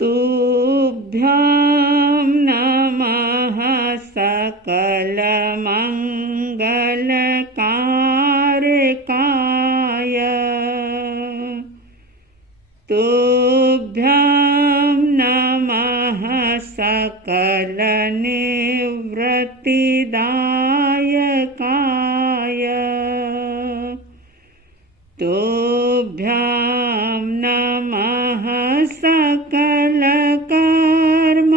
तुभ्यं नमः सकलमङ्गलकारकाय। तुभ्यं नमः सकलनिवृत्तिदायकाय। तुभ्यं नमः सकलकर्म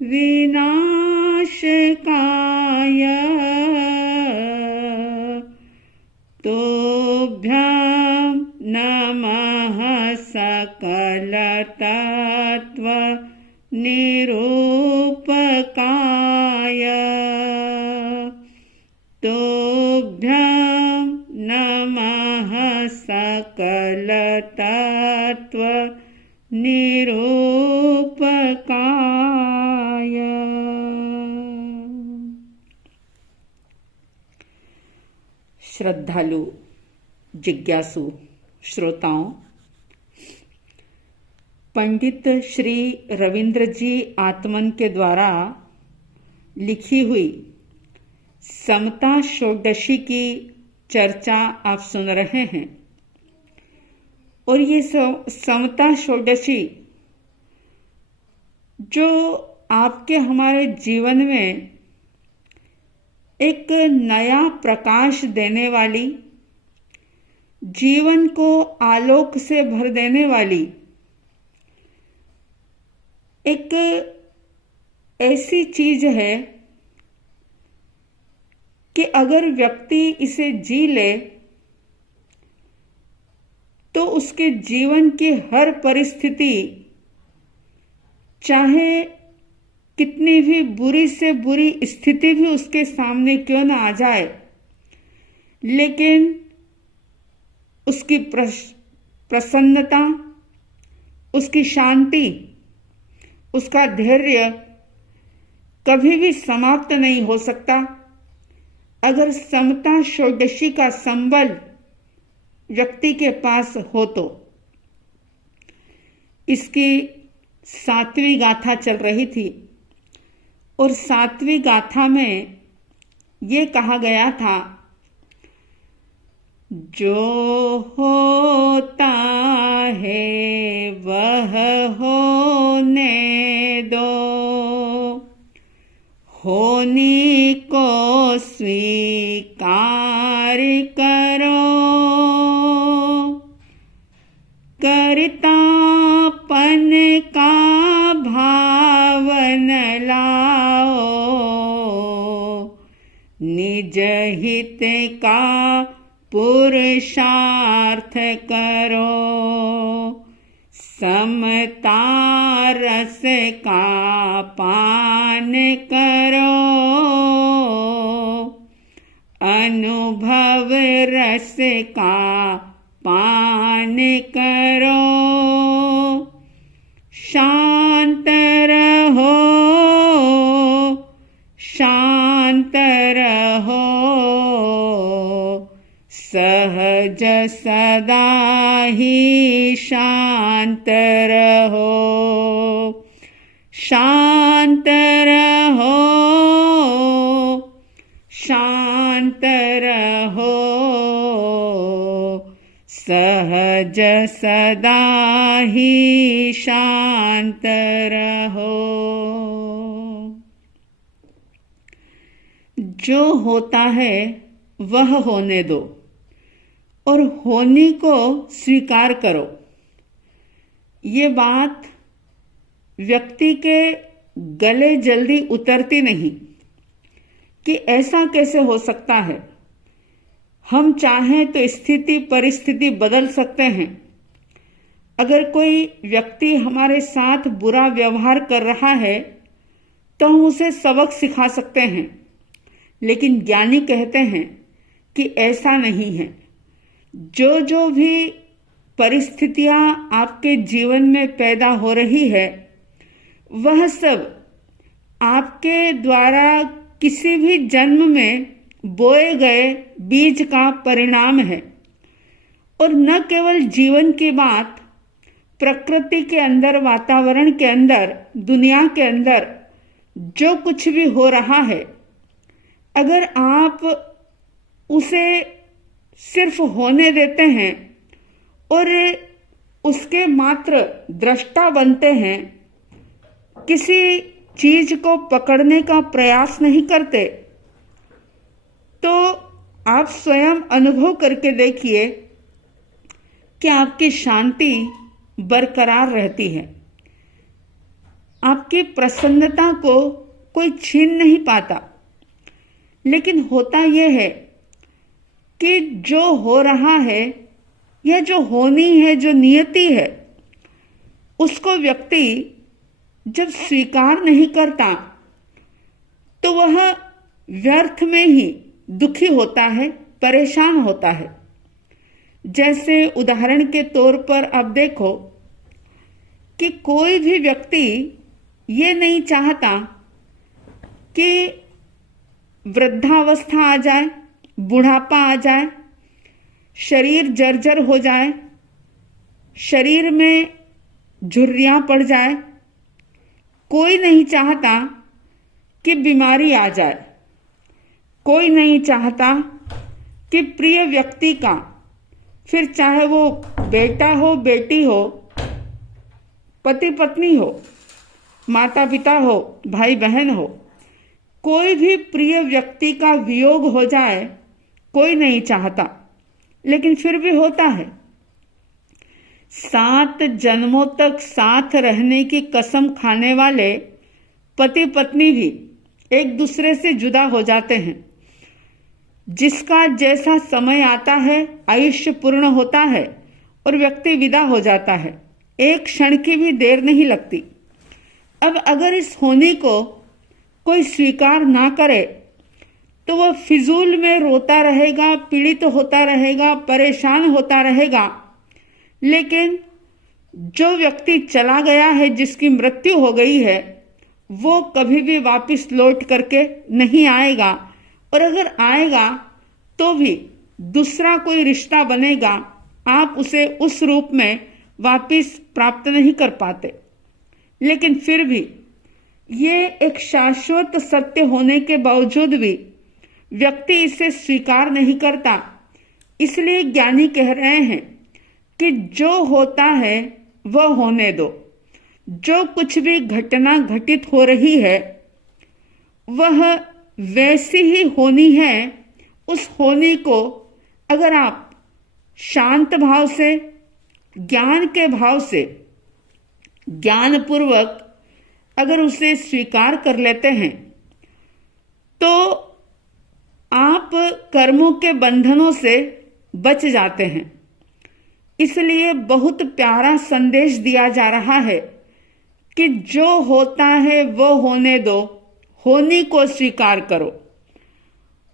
विनाशकाय। तुभ्यं नमः सकलतत्त्व निरूपकाय। तुभ्यं नमः सकलतत्त्व निरूपकाय। श्रद्धालु जिज्ञासु श्रोताओं, पंडित श्री रविंद्र जी आत्मन के द्वारा लिखी हुई समता षोडशी की चर्चा आप सुन रहे हैं। और ये समता षोडशी जो आपके हमारे जीवन में एक नया प्रकाश देने वाली, जीवन को आलोक से भर देने वाली एक ऐसी चीज है कि अगर व्यक्ति इसे जी ले तो उसके जीवन की हर परिस्थिति, चाहे कितनी भी बुरी से बुरी स्थिति भी उसके सामने क्यों न आ जाए, लेकिन उसकी प्रसन्नता, उसकी शांति, उसका धैर्य कभी भी समाप्त नहीं हो सकता अगर समता षोडशी का संबल व्यक्ति के पास हो तो। इसकी 7वीं गाथा चल रही थी और 7वीं गाथा में ये कहा गया था, जो होता है वह होने दो, होने को स्वीकार करो, कर्तापन का भावन लाओ, निज हित का पुरुषार्थ करो, समता रस का पान करो, अनुभव रस का पान करो, शांत रहो, शांत रहो, सहज सदा ही शांत रहो, शांत रहो, शांत रहो, सहज सदा ही शांत रहो। जो होता है वह होने दो और होने को स्वीकार करो। ये बात व्यक्ति के गले जल्दी उतरती नहीं कि ऐसा कैसे हो सकता है। हम चाहें तो स्थिति परिस्थिति बदल सकते हैं। अगर कोई व्यक्ति हमारे साथ बुरा व्यवहार कर रहा है तो हम उसे सबक सिखा सकते हैं, लेकिन ज्ञानी कहते हैं कि ऐसा नहीं है। जो जो भी परिस्थितियां आपके जीवन में पैदा हो रही है, वह सब आपके द्वारा किसी भी जन्म में बोए गए बीज का परिणाम है। और न केवल जीवन की बात, प्रकृति के अंदर, वातावरण के अंदर, दुनिया के अंदर जो कुछ भी हो रहा है, अगर आप उसे सिर्फ होने देते हैं और उसके मात्र दृष्टा बनते हैं, किसी चीज को पकड़ने का प्रयास नहीं करते, तो आप स्वयं अनुभव करके देखिए कि आपकी शांति बरकरार रहती है। आपकी प्रसन्नता को कोई छीन नहीं पाता। लेकिन होता यह है कि जो हो रहा है या जो होनी है, जो नियति है, उसको व्यक्ति जब स्वीकार नहीं करता तो वह व्यर्थ में ही दुखी होता है, परेशान होता है। जैसे उदाहरण के तौर पर आप देखो कि कोई भी व्यक्ति ये नहीं चाहता कि वृद्धावस्था आ जाए, बुढ़ापा आ जाए, शरीर जर्जर हो जाए, शरीर में झुर्रियां पड़ जाए। कोई नहीं चाहता कि बीमारी आ जाए। कोई नहीं चाहता कि प्रिय व्यक्ति का, फिर चाहे वो बेटा हो, बेटी हो, पति पत्नी हो, माता पिता हो, भाई बहन हो, कोई भी प्रिय व्यक्ति का वियोग हो जाए, कोई नहीं चाहता। लेकिन फिर भी होता है। 7 जन्मों तक साथ रहने की कसम खाने वाले पति पत्नी भी एक दूसरे से जुदा हो जाते हैं। जिसका जैसा समय आता है, आयुष्य पूर्ण होता है और व्यक्ति विदा हो जाता है। एक क्षण की भी देर नहीं लगती। अब अगर इस होने को कोई स्वीकार ना करे तो वह फिजूल में रोता रहेगा, पीड़ित होता रहेगा, परेशान होता रहेगा। लेकिन जो व्यक्ति चला गया है, जिसकी मृत्यु हो गई है, वो कभी भी वापस लौट करके नहीं आएगा। और अगर आएगा तो भी दूसरा कोई रिश्ता बनेगा, आप उसे उस रूप में वापस प्राप्त नहीं कर पाते। लेकिन फिर भी ये एक शाश्वत सत्य होने के बावजूद भी व्यक्ति इसे स्वीकार नहीं करता। इसलिए ज्ञानी कह रहे हैं कि जो होता है वह होने दो। जो कुछ भी घटना घटित हो रही है वह वैसी ही होनी है। उस होने को अगर आप शांत भाव से, ज्ञान के भाव से, ज्ञान पूर्वक अगर उसे स्वीकार कर लेते हैं तो आप कर्मों के बंधनों से बच जाते हैं। इसलिए बहुत प्यारा संदेश दिया जा रहा है कि जो होता है वो होने दो, होने को स्वीकार करो।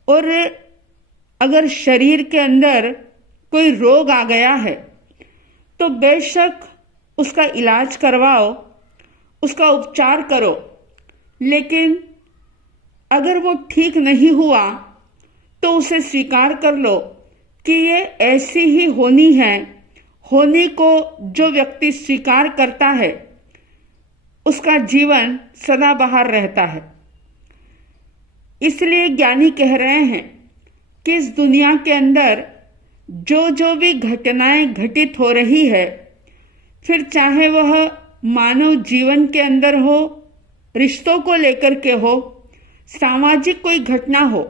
और अगर शरीर के अंदर कोई रोग आ गया है तो बेशक उसका इलाज करवाओ, उसका उपचार करो। लेकिन अगर वो ठीक नहीं हुआ तो उसे स्वीकार कर लो कि ये ऐसी ही होनी है। होने को जो व्यक्ति स्वीकार करता है उसका जीवन सदाबहार रहता है। इसलिए ज्ञानी कह रहे हैं कि इस दुनिया के अंदर जो जो भी घटनाएं घटित हो रही है, फिर चाहे वह मानव जीवन के अंदर हो, रिश्तों को लेकर के हो, सामाजिक कोई घटना हो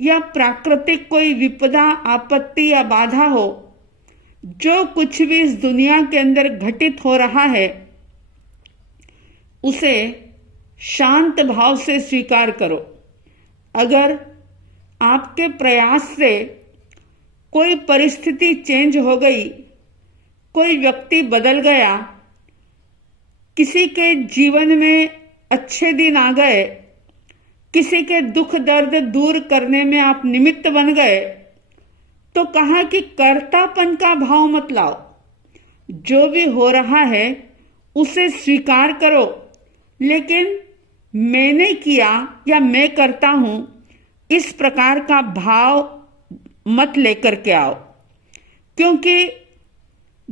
या प्राकृतिक कोई विपदा, आपत्ति या बाधा हो, जो कुछ भी इस दुनिया के अंदर घटित हो रहा है उसे शांत भाव से स्वीकार करो। अगर आपके प्रयास से कोई परिस्थिति चेंज हो गई, कोई व्यक्ति बदल गया, किसी के जीवन में अच्छे दिन आ गए, किसी के दुख दर्द दूर करने में आप निमित्त बन गए, तो कहा कि कर्तापन का भाव मत लाओ। जो भी हो रहा है उसे स्वीकार करो, लेकिन मैंने किया या मैं करता हूं, इस प्रकार का भाव मत लेकर के आओ। क्योंकि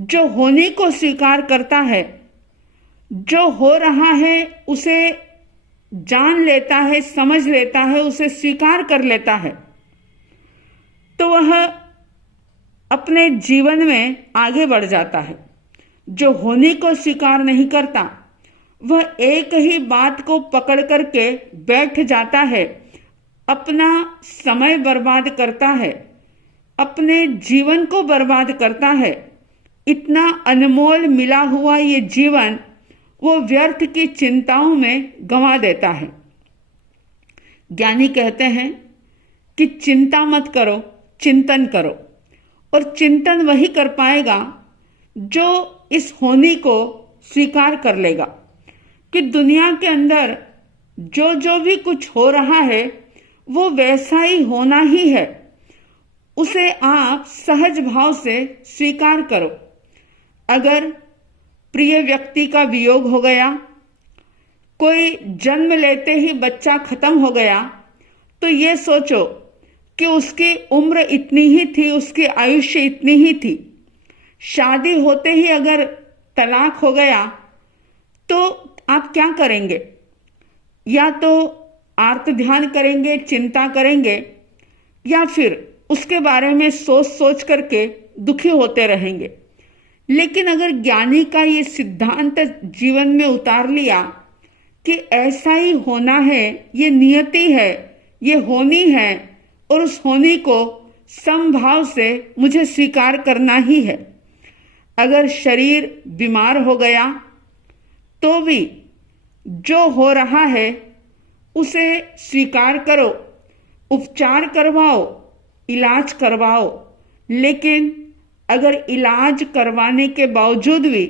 जो होने को स्वीकार करता है, जो हो रहा है उसे जान लेता है, समझ लेता है, उसे स्वीकार कर लेता है, तो वह अपने जीवन में आगे बढ़ जाता है। जो होने को स्वीकार नहीं करता, वह एक ही बात को पकड़ करके बैठ जाता है, अपना समय बर्बाद करता है, अपने जीवन को बर्बाद करता है। इतना अनमोल मिला हुआ ये जीवन वो व्यर्थ की चिंताओं में गंवा देता है। ज्ञानी कहते हैं कि चिंता मत करो, चिंतन करो। और चिंतन वही कर पाएगा जो इस होने को स्वीकार कर लेगा कि दुनिया के अंदर जो जो भी कुछ हो रहा है वो वैसा ही होना ही है। उसे आप सहज भाव से स्वीकार करो। अगर प्रिय व्यक्ति का वियोग हो गया, कोई जन्म लेते ही बच्चा खत्म हो गया, तो ये सोचो कि उसकी उम्र इतनी ही थी, उसकी आयुष्य इतनी ही थी। शादी होते ही अगर तलाक हो गया तो आप क्या करेंगे? या तो आर्त ध्यान करेंगे, चिंता करेंगे, या फिर उसके बारे में सोच सोच करके दुखी होते रहेंगे। लेकिन अगर ज्ञानी का ये सिद्धांत जीवन में उतार लिया कि ऐसा ही होना है, ये नियति है, ये होनी है, और उस होने को समभाव से मुझे स्वीकार करना ही है। अगर शरीर बीमार हो गया तो भी जो हो रहा है उसे स्वीकार करो, उपचार करवाओ, इलाज करवाओ। लेकिन अगर इलाज करवाने के बावजूद भी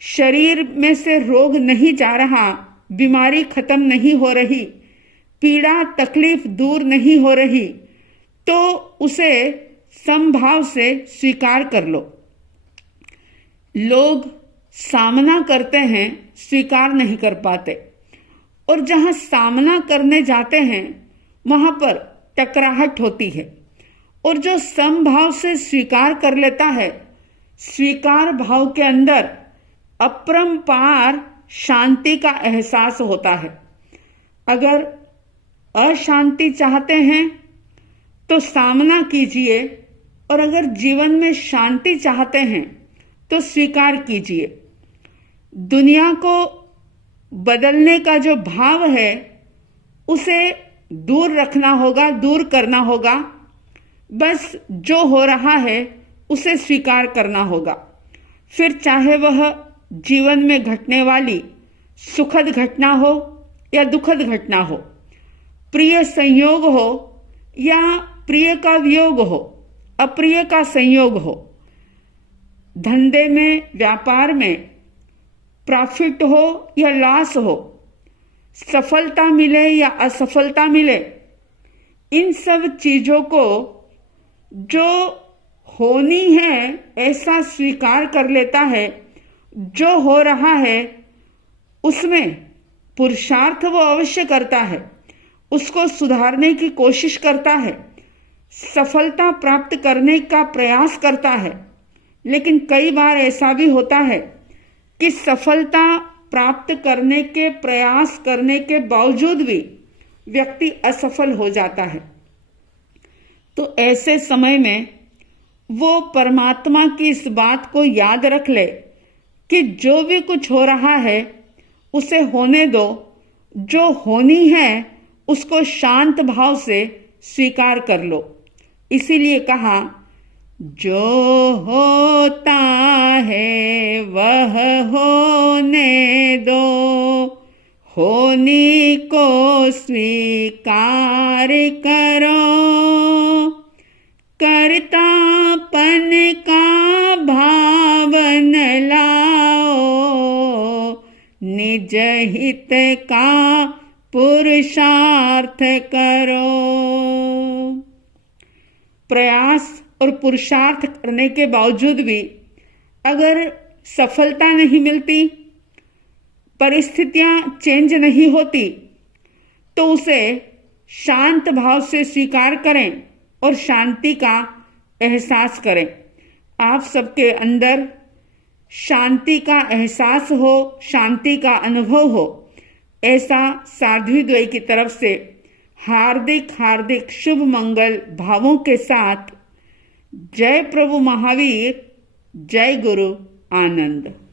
शरीर में से रोग नहीं जा रहा, बीमारी खत्म नहीं हो रही, पीड़ा तकलीफ दूर नहीं हो रही, तो उसे समभाव से स्वीकार कर लो। लोग सामना करते हैं, स्वीकार नहीं कर पाते, और जहां सामना करने जाते हैं वहां पर टकराहट होती है। और जो समभाव से स्वीकार कर लेता है, स्वीकार भाव के अंदर अपरंपार शांति का एहसास होता है। अगर अशांति चाहते हैं तो सामना कीजिए, और अगर जीवन में शांति चाहते हैं तो स्वीकार कीजिए। दुनिया को बदलने का जो भाव है उसे दूर रखना होगा, दूर करना होगा। बस जो हो रहा है उसे स्वीकार करना होगा। फिर चाहे वह जीवन में घटने वाली सुखद घटना हो या दुखद घटना हो, प्रिय संयोग हो या प्रिय का वियोग हो, अप्रिय का संयोग हो, धंधे में, व्यापार में प्रॉफिट हो या लॉस हो, सफलता मिले या असफलता मिले, इन सब चीजों को जो होनी है ऐसा स्वीकार कर लेता है। जो हो रहा है उसमें पुरुषार्थ वो अवश्य करता है, उसको सुधारने की कोशिश करता है, सफलता प्राप्त करने का प्रयास करता है। लेकिन कई बार ऐसा भी होता है कि सफलता प्राप्त करने के प्रयास करने के बावजूद भी व्यक्ति असफल हो जाता है। तो ऐसे समय में वो परमात्मा की इस बात को याद रख ले कि जो भी कुछ हो रहा है उसे होने दो, जो होनी है उसको शांत भाव से स्वीकार कर लो। इसीलिए कहा, जो होता है वह होने दो, होने को स्वीकार करो, कर्तापन का भावन लाओ, निज हित का पुरुषार्थ करो। प्रयास और पुरुषार्थ करने के बावजूद भी अगर सफलता नहीं मिलती, परिस्थितियां चेंज नहीं होती, तो उसे शांत भाव से स्वीकार करें और शांति का एहसास करें। आप सबके अंदर शांति का एहसास हो, शांति का अनुभव हो, ऐसा साध्वी द्वय की तरफ से हार्दिक हार्दिक शुभ मंगल भावों के साथ जय प्रभु महावीर, जय गुरु आनंद।